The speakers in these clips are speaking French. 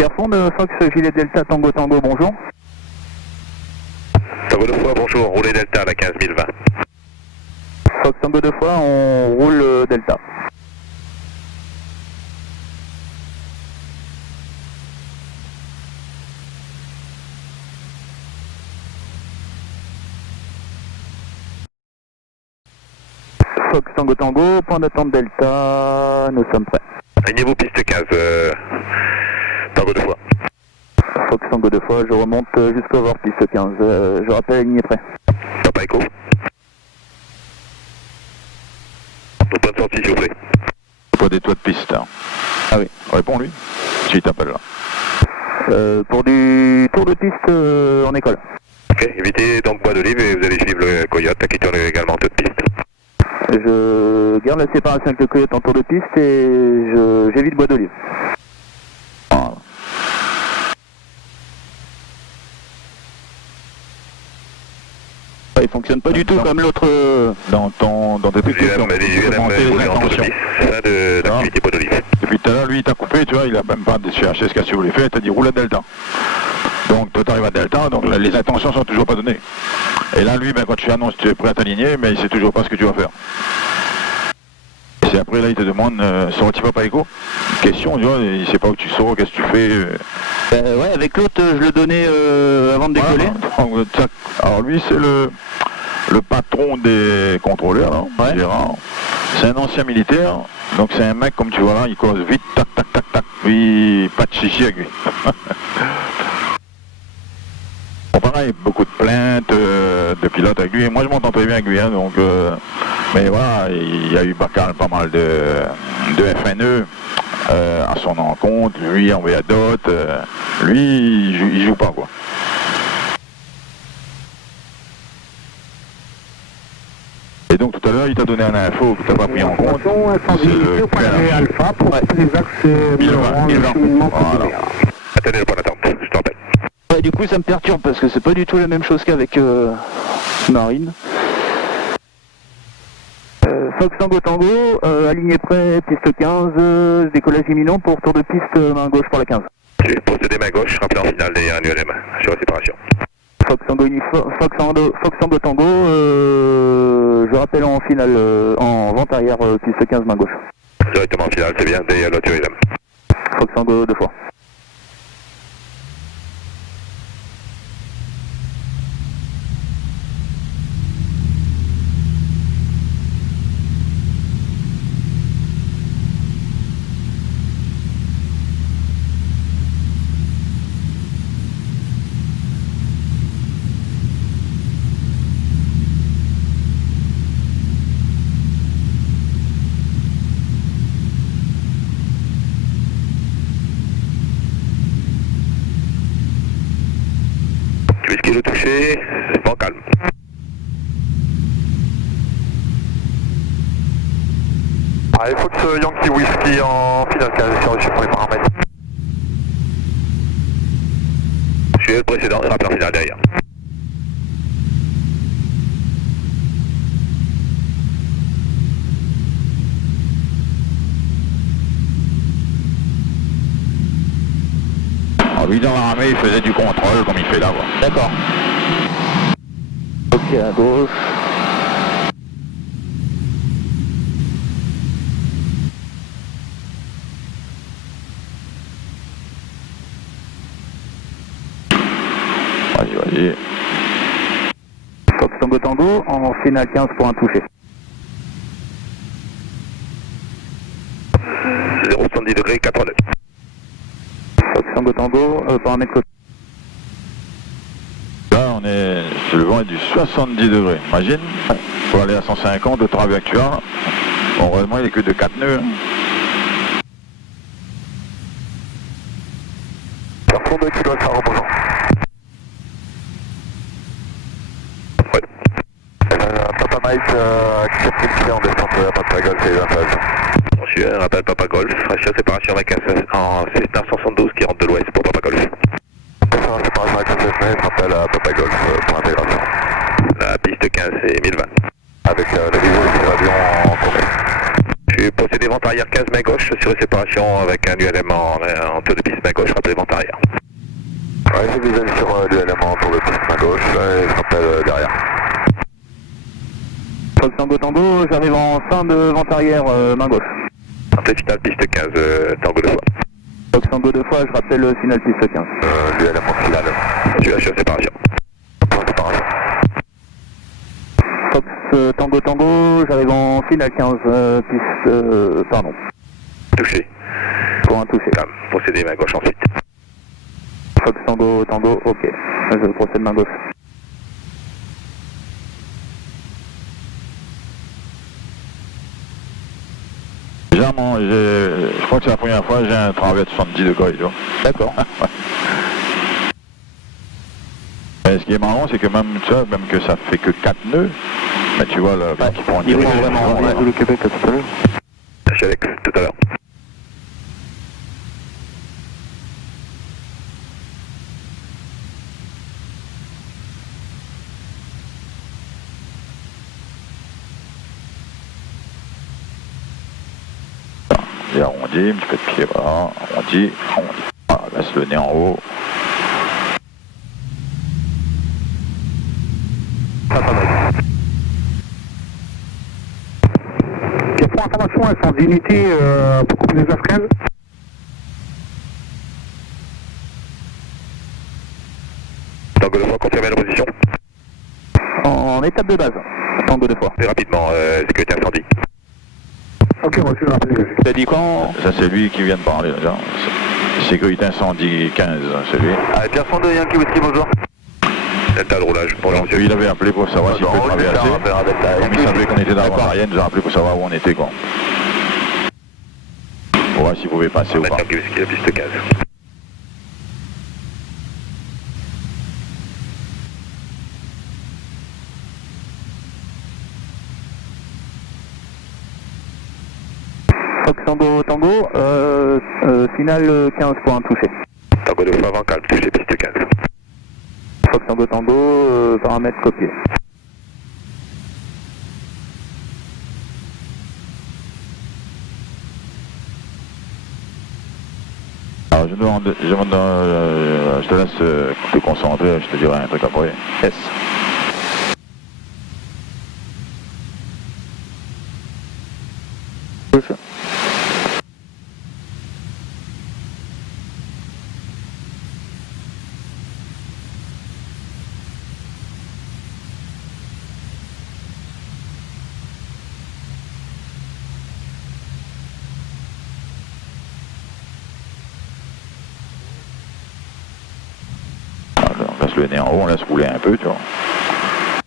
Pierrefonds de Fox Gilet Delta Tango Tango, bonjour. Tango 2 fois, bonjour, roulez Delta à la 15 020. Fox Tango 2 fois, on roule Delta. Fox Tango Tango, point d'attente Delta, nous sommes prêts. Alignez-vous piste 15, Tango 2 fois. Fox Tango 2 fois, je remonte jusqu'au over piste 15, je rappelle aligné prêt. Papa Echo. Bonne sortie s'il vous plaît. Pas des toits de piste. Hein. Ah oui. Réponds-lui, s'il t'appelle là. Pour du tour de piste en école. Ok, évitez donc Bois d'Olive et vous allez suivre le Coyote qui tourne également en toute piste. Je garde la séparation avec le Coyote en tour de piste et j'évite Bois d'Olive. Voilà. Il fonctionne pas du tout comme l'autre. Dans tes descriptions. Fin de l'activité Bois d'Olive. Depuis tout à l'heure, lui, il t'a coupé, tu vois, il a même pas cherché ce qu'il voulait faire, il t'a dit roule à Delta. Donc, toi, t'arrives à Delta, donc les intentions sont toujours pas données. Et là, lui, ben, quand tu annonces que tu es prêt à t'aligner, mais il sait toujours pas ce que tu vas faire. Et c'est après, là, il te demande, sors-tu Papa Echo? Question, tu vois, il sait pas où tu sors, qu'est-ce que tu fais. Ouais, avec l'autre, je le donnais avant de décoller. Voilà, donc, alors, lui, c'est le patron des contrôleurs, hein, ouais. C'est un ancien militaire, donc c'est un mec, comme tu vois là, il cause vite, tac, tac, tac, tac, puis pas de chichi avec lui. Bon, pareil, beaucoup de plaintes de pilotes avec lui, et moi je m'entends très bien avec lui, hein, donc, mais voilà, il y a eu pas mal de FNE à son encontre, lui envoyé à d'autres, lui il joue pas quoi. Et donc tout à l'heure, il t'a donné un info que tu n'as pas pris en compte. C'est le Alpha pour les axes 1020. Voilà. Attendez le point d'attente, je t'appelle. Ouais, du coup, ça me perturbe parce que c'est pas du tout la même chose qu'avec Marine. Fox Tango Tango, aligné prêt, piste 15, décollage imminent pour tour de piste main gauche pour la 15. J'ai procédé main gauche, rappel en finale derrière un ULM, sur la séparation. Fox Tango Tango, je rappelle en finale, en vente arrière, piste 15 main gauche. Directement en finale, c'est bien, derrière l'autre ULM. Fox Tango 2 fois. Puisqu'il est touché, c'est pas calme. Allez, Fox Yankee Whisky en finale 15, c'est reçu pour les paramètres. Je suis le précédent, rappel en finale derrière. Alors lui dans l'armée, il faisait du contrôle comme il fait là. Quoi. D'accord. Ok, à gauche. Vas-y. Fox Tango Tango, en finale 15 pour un touché. 0,70 degrés, 4 nœuds. Fox Tango Tango, paramètre côté. Là, le vent est du 70 degrés. Imagine, pour aller à 150 de travet actuel, bon, heureusement, il n'est que de 4 nœuds. Hein. Pierrefonds de Kilo Alpha, rebonjour. Ouais. Papa Mike, accepte le pied en descente à Papa Golf et 21. Je suis un rappel Papa Golf, rachat séparation avec en Cessna 172 qui rentre de l'ouest pour Papa Golf. Séparation avec un Cessna, rappel à Papa Golf pour intégration. La piste 15 c'est 1020. Avec le niveau de l'avion en tournée. Je suis procédé vente arrière 15 main gauche sur une séparation avec un ULM en tour de piste main gauche, rappelez vente arrière. Ouais, j'ai visuel sur l'ULM en tour de piste main gauche, et je rappelle derrière. Fox Tango Tango, j'arrive en fin de vente arrière, main gauche. Entrée finale piste 15, Tango 2 fois. Fox Tango 2 fois, je rappelle finale piste 15. L'ULM en finale. Je suis en séparation. Point de séparation. Fox Tango Tango, j'arrive en finale 15, piste, pardon. Touché. Pour un touché. Procédé main gauche ensuite. Fox Tango Tango, ok. Je procède main gauche. Déjà, moi, je crois que c'est la première fois que j'ai un travers de 70 degrés, tu vois. D'accord. Mais ce qui est marrant, c'est que même, tu vois, même que ça fait que 4 nœuds, mais tu vois, là, qui prend il prend vraiment, ouais. le Québec à tout à l'heure. Je suis avec tout à l'heure. Et arrondi, un petit peu de pied, voilà, arrondi, arrondi. Voilà, laisse le nez en haut. Pas mal. Et pour information, elles sont d'unité pour couper les F15. Tango 2 fois, confirmez la position. En étape de base, Tango 2 fois. Et rapidement, sécurité incendie. Ok, reçu, rappelez. T'as dit quand? Ça, c'est lui qui vient de parler, là. Sécurité incendie 15, c'est lui. Allez, Pierre 102, Yankee Whisky, bonjour. Delta de roulage pour Donc, lui, il avait appelé pour savoir s'il peut traverser. Comme il savait qu'on était dans la Bahreïn, il nous a appelé pour savoir où on était, quoi. Pour voir s'il pouvait passer ou pas. Yankee Whisky, la piste 15. Fox Tango Tango, finale 15 pour un touché. Tango 2 fois avant calme, touché piste 15. Fox Tango Tango, paramètres copiés. Alors, je te laisse te concentrer, je te dirai un truc après. Yes. Gauche. Alors, on laisse le nez en haut, on laisse rouler un peu, tu vois.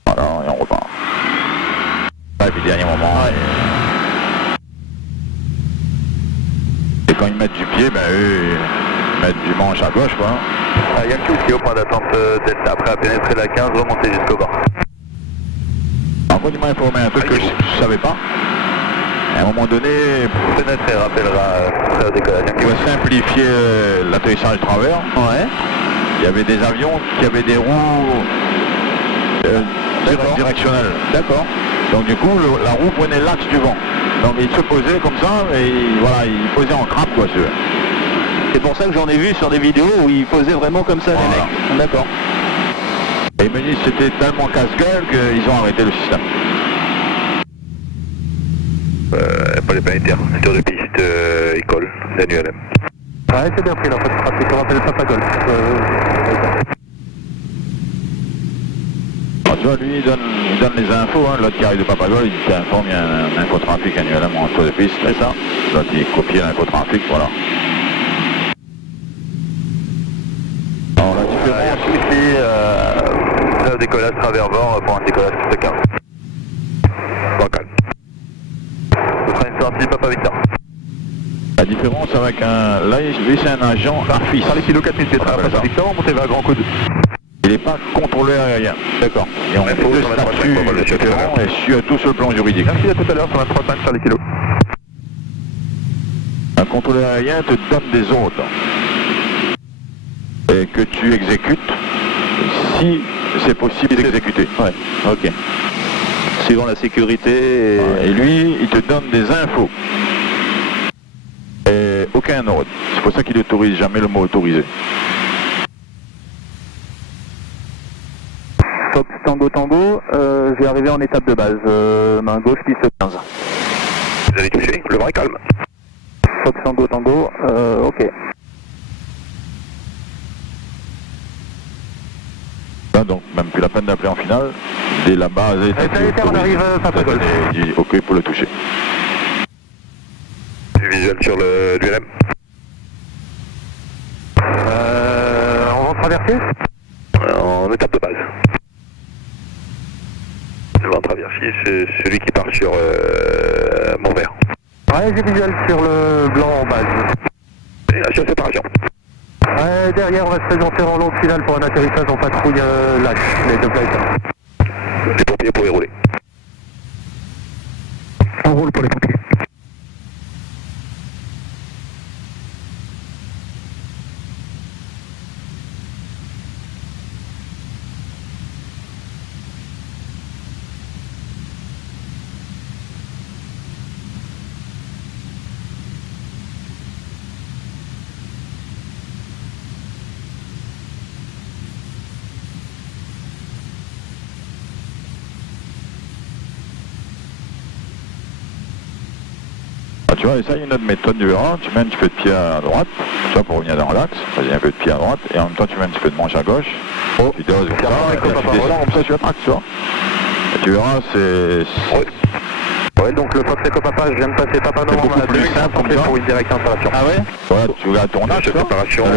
Voilà, et on repart. Et puis, dernier moment. Et quand ils mettent du pied, ben eux, ils mettent du manche à gauche, quoi. Yankee Whisky au point d'attente Delta, prêt à pénétrer la 15, remonter jusqu'au bord. Alors, moi, il m'a informé un truc que je ne savais pas. À un moment donné, Fenêtre et rappellera prêt au décollage. Yankee pour Whisky. simplifier l'atterrissage travers, Ouais. il y avait des avions qui avaient des roues directionnelles. D'accord. Donc du coup, la roue prenait l'axe du vent. Donc il se posait comme ça, et voilà, il posait en crabe, quoi, si tu veux. C'est pour ça que j'en ai vu sur des vidéos où ils posaient vraiment comme ça, Voilà. les mecs. D'accord. Et il me dit que c'était tellement casse-gueule qu'ils ont arrêté le système. Pas les planétaires, tour de piste, école, d'ANULM. Ouais, c'est bien pris là, en fait, tu rappelles Papa Golf. Alors, tu vois, lui, il donne les infos, hein. L'autre qui arrive de Papagol, il t'informe, il y a un infotrafic annuellement en tour de piste, c'est ça. L'autre, il copie l'infotrafic, voilà. Alors, la différence... Yankee Whisky, prêt au décollage travers bord pour un décollage piste 15. Bon calme. Ce sera une sortie Papa Victor. La différence avec un... Là, lui, c'est un agent ARFIS. Par les kilo 4000 pieds, Papa Victor, remontez vers Grand Coude. Il n'est pas contrôleur aérien. D'accord. Et on a Info deux sur la statuts droite, le chauffeur. différents et sur tout sur le plan juridique. Merci, à tout à l'heure sur la 3.5 sur les kilos. Un contrôleur aérien te donne des ordres et que tu exécutes si c'est possible d'exécuter. Ouais, ok. suivant la sécurité. Et lui, il te donne des infos. Et aucun ordre. C'est pour ça qu'il n'autorise jamais le mot autorisé. Fox Tango Tango, je vais arriver en étape de base. Main gauche, piste 15. Vous avez touché, le vent est calme. Fox Tango Tango, ok. Là, donc même plus la peine d'appeler en finale. Dès la base, on arrive Papa Golf. Il dit ok pour le toucher. Du visuel sur le l'ULM. On va traverser. En étape de base. Le vent traversier, c'est celui qui part sur Montvert. Ouais, j'ai visuel sur le blanc en base. Et là, sur séparation. Derrière, on va se présenter en longue finale pour un atterrissage en patrouille lâche, les deux places. Les pompiers pour y rouler. On roule pour les pompiers. Tu vois, et ça, il y a une autre méthode du verras. Tu mets un petit peu de pied à droite, tu vois, pour revenir dans l'axe. Vas-y, un peu de pied à droite, et en même temps, tu mets un petit peu de manche à gauche. Tu doses comme ça, et tu descends comme ça, tu attraques, tu vois. Et tu verras, c'est... Ouais, donc le Fox Echo Papa, je viens de passer Papa Novembre beaucoup plus simple comme ça. pour une directe installation. Ah ouais? Voilà, tu regardes ton axe, là. Là,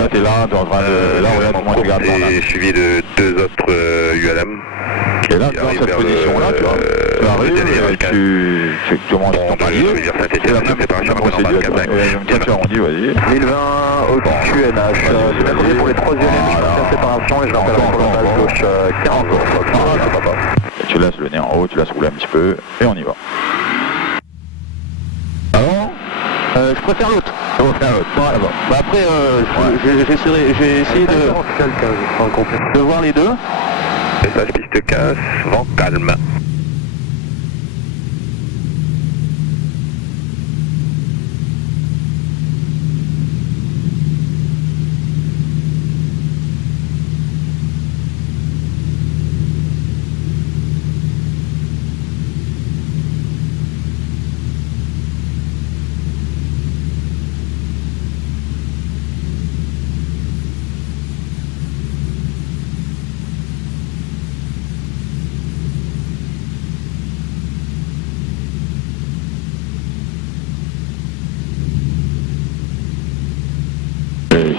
t'es là, t'es en train de... Là, regarde comment tu regardes ton axe. Et suivi de deux autres ULM. Et là, dans cette position-là, tu vois, tu arrives et tu commences ton palier. C'est la même procédure. Comme tu arrondis, vas-y. 1020 au-dessus NH. C'est l'atelier pour les 3 ULM, je passe en séparation et je rappelle pour la base gauche 15. Et tu laisses le nez en haut, tu laisses rouler un petit peu, et on y va. Alors Je préfère l'autre. Voilà. Bah après, j'ai essayé de voir les deux. Message piste 15, vent calme.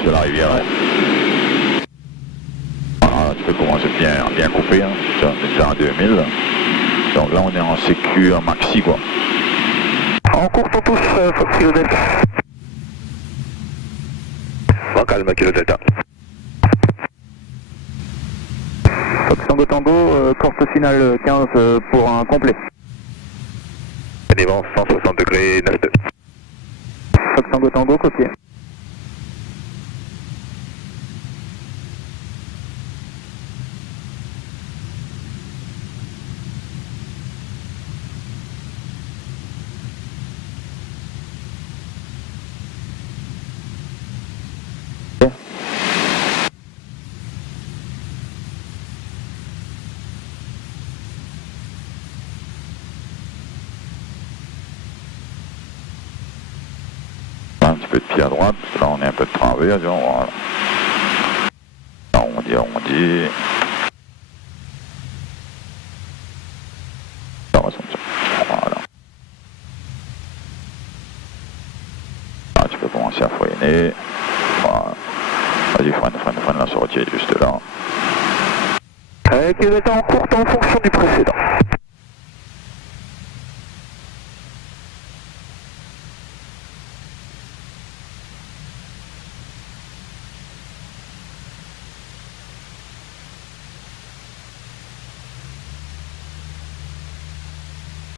Sur la rivière. Voilà, tu peux commencer bien couper, hein. On est déjà en 2000. Donc là on est en sécu, en maxi quoi. En course on touche Fox Kilo Delta. Vent calme, Kilo Delta. Fox Tango Tango, course finale 15 pour un complet. Les vents 160 degrés, 9-2. Fox Tango Tango, copié. Un petit peu de pied à droite, parce que là on est un peu de travers, disons, voilà. Là on dit. Ça va, voilà. Là tu peux commencer à freiner. Voilà. Vas-y, freine la sortie juste là. Qui est en courte en fonction du précédent.